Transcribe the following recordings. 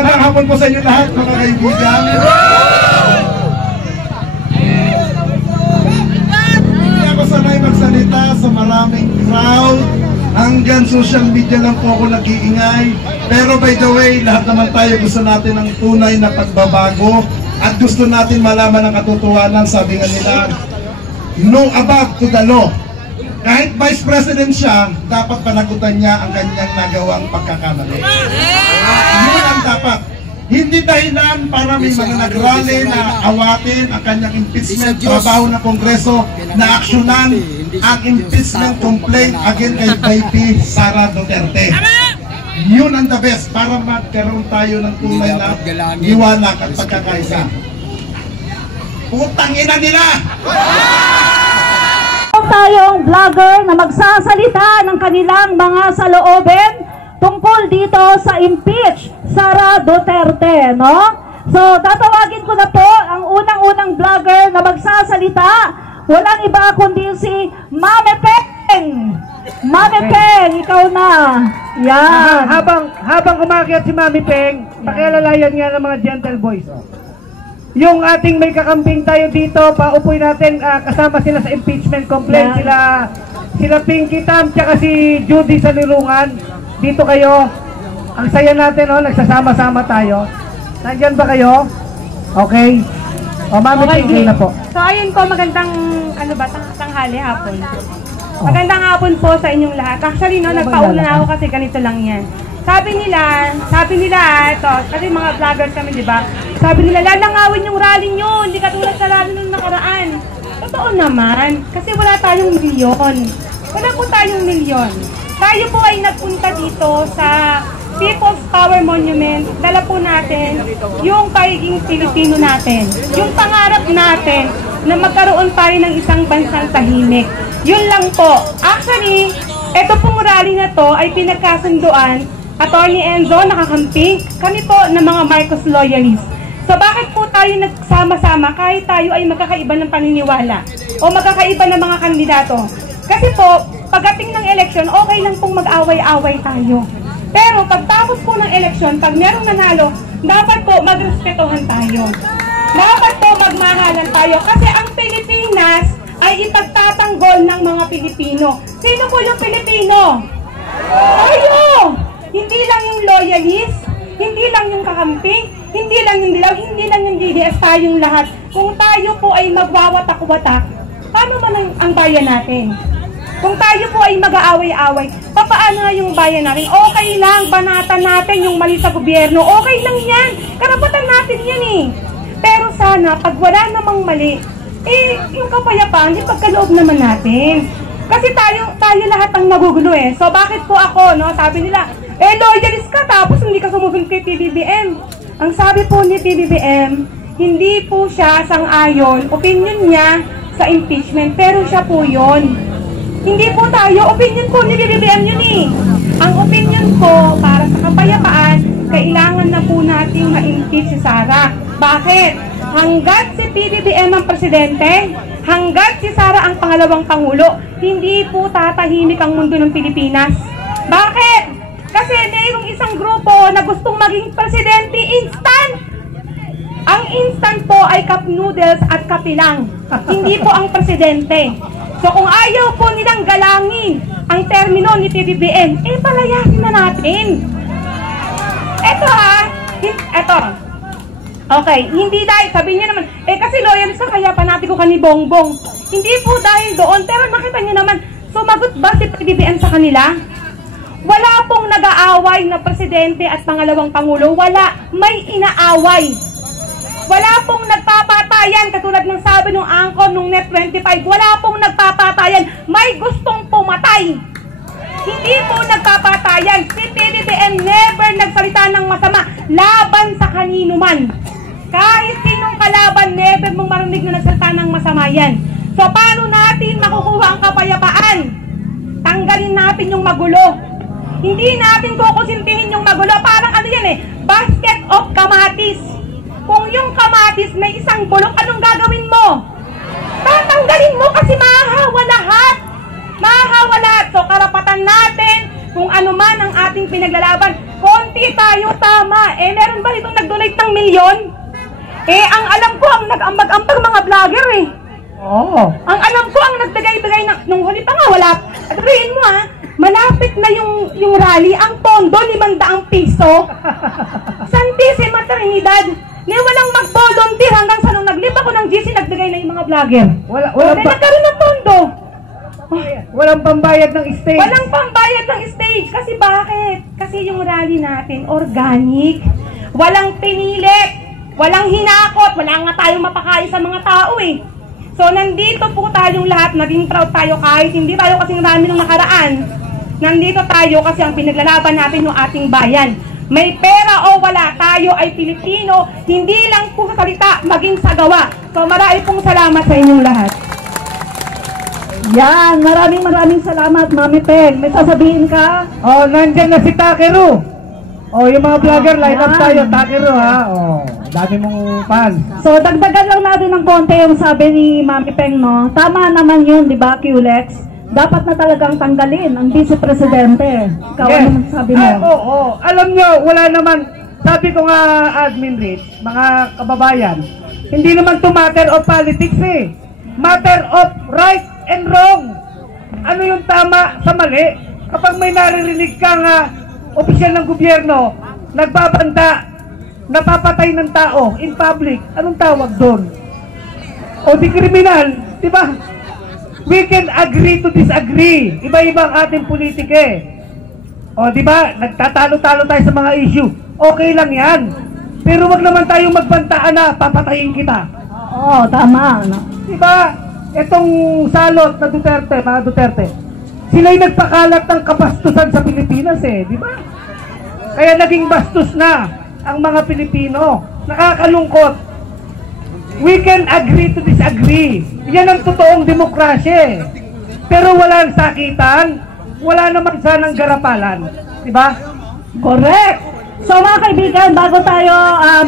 Magandang hapon po sa inyo lahat, mga kaibigan. Hindi ako sanay magsalita sa maraming crowd. Hanggang social media lang po ako nag-iingay. Pero by the way, lahat naman tayo gusto natin ng tunay na pagbabago. At gusto natin malaman ang katotohanan. Sabi nga nila, no above to the law. Kahit Vice President siya, dapat panagutan niya ang kanyang nagawang pagkakamali. Yun ang dapat. Hindi dahilan para may mga nagrally na awatin ang kanyang impeachment, trabaho ng Kongreso na aksyonan ang impeachment complaint against kay Vice Sara Duterte. Yun ang the best para magkaroon tayo ng tunay na liwanag at pagkakaisa. Putang ina nila! Tayong vlogger na magsasalita ng kanilang mga saloobin tungkol dito sa impeach Sara Duterte, no? So, tatawagin ko na po ang unang-unang vlogger na magsasalita. Walang iba kundi si Mami Peng. Mami Peng, ikaw na. Yan. Habang umakyat si Mami Peng, pakialalayan nga ng mga gentle boys. Yung ating may kakamping tayo dito, paupoy natin, kasama sila sa impeachment complaint. Sila Pinky Tam, tsaka si Judy sa Nilungan. Dito kayo. Ang saya natin, oh, nagsasama-sama tayo. Nandyan ba kayo? Okay. O, Mami, okay, na po. So, ayun po, magandang, tanghali, hapon. Magandang hapon po sa inyong lahat. Actually, no, nagpauna na ako kasi ganito lang yan. Sabi nila, ito, kasi mga vloggers kami, di ba? Sabi nila, lalangawin yung rally nyo, hindi katulad sa rally nung nakaraan. Totoo naman, kasi wala tayong milyon. Wala po tayong milyon. Tayo po ay nagpunta dito sa People's Power Monument. Dala po natin yung pagiging Pilipino natin. Yung pangarap natin na magkaroon tayo ng isang bansang tahimik. Yun lang po. Actually, ito pong rally na to ay pinagkasunduan. Attorney Enzo, nakakamping, kami po ng mga Marcos loyalists. So bakit po tayo nagsama-sama kahit tayo ay magkakaiba ng paniniwala o magkakaiba ng mga kandidato? Kasi po, pagdating ng eleksyon, okay lang pong mag-away-away tayo. Pero pagtapos po ng eleksyon, pag merong nanalo, dapat po magrespetohan tayo. Dapat po magmahalan tayo. Kasi ang Pilipinas ay ipagtatanggol ng mga Pilipino. Sino po yung Pilipino? Tayo! Hindi lang yung loyalist, hindi lang yung kakamping, hindi lang yung dilaw, hindi lang yung DDS, tayong lahat. Kung tayo po ay magwawatak-watak, paano man ang bayan natin? Kung tayo po ay mag-aaway-away, paano nga yung bayan natin? Okay lang, banatan natin yung mali sa gobyerno, okay lang yan, karapatan natin yan eh. Pero sana, pag wala namang mali, yung kapayapaan, yung pagkaloob naman natin. Kasi tayo lahat ang nagugulo eh. So bakit po ako, no? Sabi nila, loyalist ka tapos hindi ka sumusunod kay PBBM. Ang sabi po ni PBBM, hindi po siya sang-ayon, opinion niya sa impeachment, pero siya po yun. Hindi po tayo, opinion po ni PBBM yun eh. Ang opinion ko para sa kapayapaan, kailangan na po natin ma-impeach si Sara. Bakit? Hanggat si PBBM ang presidente, hanggat si Sara ang pangalawang pangulo, hindi po tatahimik ang mundo ng Pilipinas. Bakit? Kasi mayroong isang grupo na gustong maging presidente instant. Ang instant po ay cup noodles at kape lang. Hindi po ang presidente. So kung ayaw po nilang galangin ang termino ni PBBM, palayasin na natin. Eto. Okay, hindi dahil, sabi niya naman, kasi loyalist ka kaya panati ko ka ni Bongbong. Hindi po dahil doon, pero nakita niyo naman, sumagot ba si PBBM sa kanila? Wala pong nag-aaway na presidente at pangalawang pangulo. Wala. May inaaway. Wala pong nagpapatayan katulad ng sabi ng angkor nung Net25. Wala pong nagpapatayan. May gustong pumatay. Hindi po nagpapatayan. Si PBBM never nagsalita ng masama laban sa kanino man. Kahit sinong kalaban, never mong marinig na nagsalita ng masama yan. So paano natin makukuha ang kapayapaan? Tanggalin natin yung magulo. Hindi natin kukusintihin yung magulo. Parang ano yan basket of kamatis. Kung yung kamatis may isang bulok, anong gagawin mo? Tatanggalin mo kasi mahahawa lahat. Mahahawa lahat. So karapatan natin, kung ano man ang ating pinaglalaban, konti hindi tayo tama. Meron ba itong nag-donate ng milyon? Ang alam ko, ang nag-ambag-ambag mga vlogger Oo. Ang alam ko, ang nagbigay-bigay nung huli pa nga, wala. At sabihin mo malapit na yung rally, ang pondo, 500 piso. Santissima Trinidad. Walang mag-volunteer hanggang sa nung naglip ako ng GC, nagbigay na yung mga vlogger. Nagkaroon ng pondo. Walang pambayad ng stage. Walang pambayad ng stage. Kasi bakit? Kasi yung rally natin, organic. Walang pinilit. Walang hinakot. Wala nga tayong mapakain sa mga tao So, nandito po tayong lahat, naging proud tayo kahit hindi tayo kasing rami nung nakaraan. Nandito tayo kasi ang pinaglalaban natin yung ating bayan. May pera o wala, tayo ay Pilipino, hindi lang po sa salita, maging sa gawa. So, marami pong salamat sa inyong lahat. Yan, maraming salamat, Mami Peng. May sasabihin ka? Nandyan na si Takeru. Yung mga vlogger, line up Yan. tayo, Takeru ha. Dami mong fans. So, dagdagan lang natin ng konti yung sabi ni Mami Peng, no? Tama naman yun, di ba, QLEX? Dapat na talagang tanggalin ang Vice Presidente. Ikaw, ano sabi mo? Alam nyo, wala naman, sabi ko nga, Admin Rich, mga kababayan, hindi naman to matter of politics Matter of right and wrong. Ano yung tama sa mali? Kapag may naririnig kang opisyal ng gobyerno, nagbabanta, napapatay ng tao in public, anong tawag doon? O di kriminal, di ba? We can agree to disagree. Iba-iba ang ating politike. O di ba? Nagtatalo-talo tayo sa mga issue. Okay lang yan. Pero wag naman tayong magbantaan na papatayin kita. Oo, tama. No? Di ba? Itong salot na Duterte, mga Duterte, sila'y nagpakalat ng kabastusan sa Pilipinas di ba? Kaya naging bastos na ang mga Pilipino. Nakakalungkot. We can agree to disagree. Yan ang totoong demokrasya. Pero walang sakitan, wala naman sanang garapalan. Diba? Correct! So mga kaibigan, bago tayo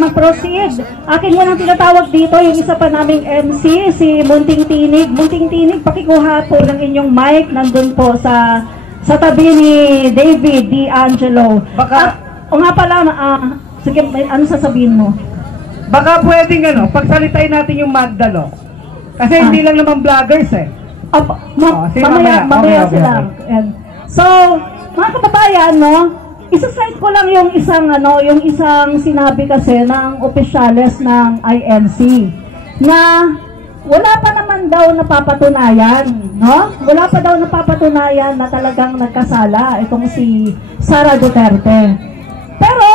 mag-proceed, akin munang tinatawag dito yung isa pa naming MC, si Munting Tinig. Munting Tinig, pakikuha po ng inyong mic, nandun po sa tabi ni David D'Angelo. Baka, o nga pala, sige, ano sasabihin mo? Baka pwedeng pagsalitain natin yung Magdalo. Kasi hindi lang naman vloggers mamaya sila. Okay. So, mga kababayan, isa-cite ko lang yung isang sinabi kasi ng opisyales ng INC na wala pa naman daw napapatunayan, Wala pa daw napapatunayan na talagang nagkasala itong si Sara Duterte. Pero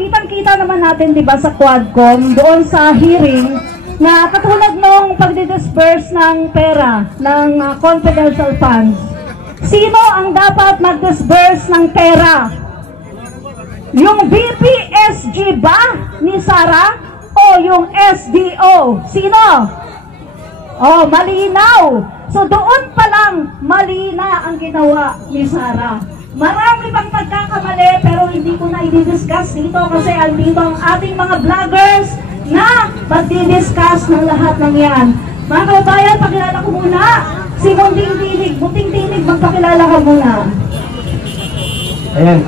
kitang-kita naman natin, 'di ba, sa Quadcom doon sa hearing na katulad nung pagdi-disperse ng pera ng confidential funds. Sino ang dapat mag-disperse ng pera? Yung VPSG ba ni Sara o yung SDO? Sino? Malinaw. So doon pa lang mali na ang ginawa ni Sara. Marami pang pagkakamali pero hindi ko na i-discuss dito kasi andito ang ating mga vloggers na magdi-discuss ng lahat ng yan. Mga kababayan, pakilala ko muna si Munting Tinig. Munting Tinig, magpakilala ka muna. Ayan.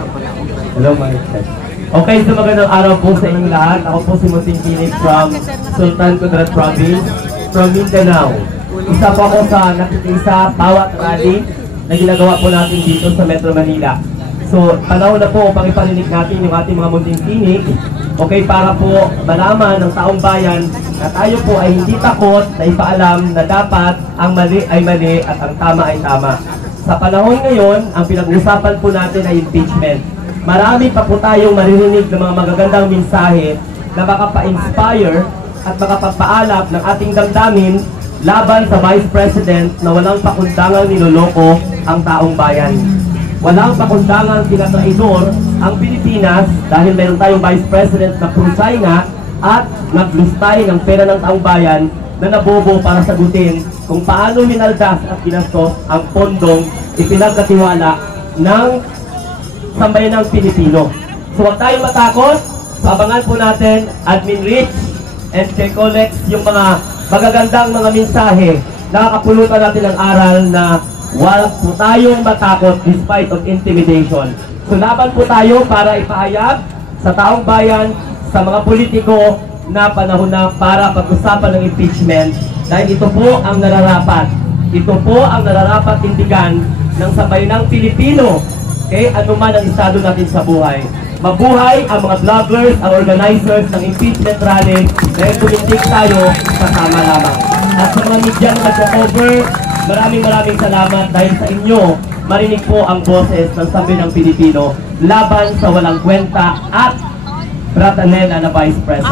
Hello mga guys. Okay, so magandang araw po sa inyong lahat. Ako po si Munting Tinig from Sultan Kudarat Province, from Mindanao. Isa po ako sa nakikisa bawat rally na ginagawa po natin dito sa Metro Manila. So, panahon na po upang iparinig natin yung ating mga Munting Tinig. Okay, para po malaman ng taong bayan na tayo po ay hindi takot na ipaalam na dapat ang mali ay mali at ang tama ay tama. Sa panahon ngayon, ang pinag-uusapan po natin ay impeachment. Marami pa po tayong maririnig ng mga magagandang mensahe na makapa-inspire at makapagpaalap ng ating damdamin laban sa Vice President na walang pakundangang niloloko ang taong bayan. Walang pakundangang tinatraidor ang Pilipinas dahil meron tayong Vice President na purusay nga at naglustay ng pera ng taong bayan na nabobo para sagutin kung paano minaldas at ginastos ang pondong ipinagkatiwala ng sambayanang Pilipino. So huwag tayong matakot. So abangan po natin, Admin Rich and Checolex, yung mga magagandang mga mensahe. Nakakapulutan natin ang aral na huwag po tayong matakot despite of intimidation. So laban po tayo para ipahayag sa taong bayan, sa mga politiko na panahon na para pag-usapan ng impeachment dahil ito po ang nararapat. Ito po ang nararapat tindigan ng sambayanang Pilipino kay anuman ang estado natin sa buhay. Mabuhay ang mga vloggers, ang organizers ng impeachment rally dahil tumindig tayo sa tama lamang. At sa mga media na nagka-cover, maraming salamat dahil sa inyo marinig po ang boses ng sambayanang Pilipino laban sa walang kwenta at Ratanela na Vice President.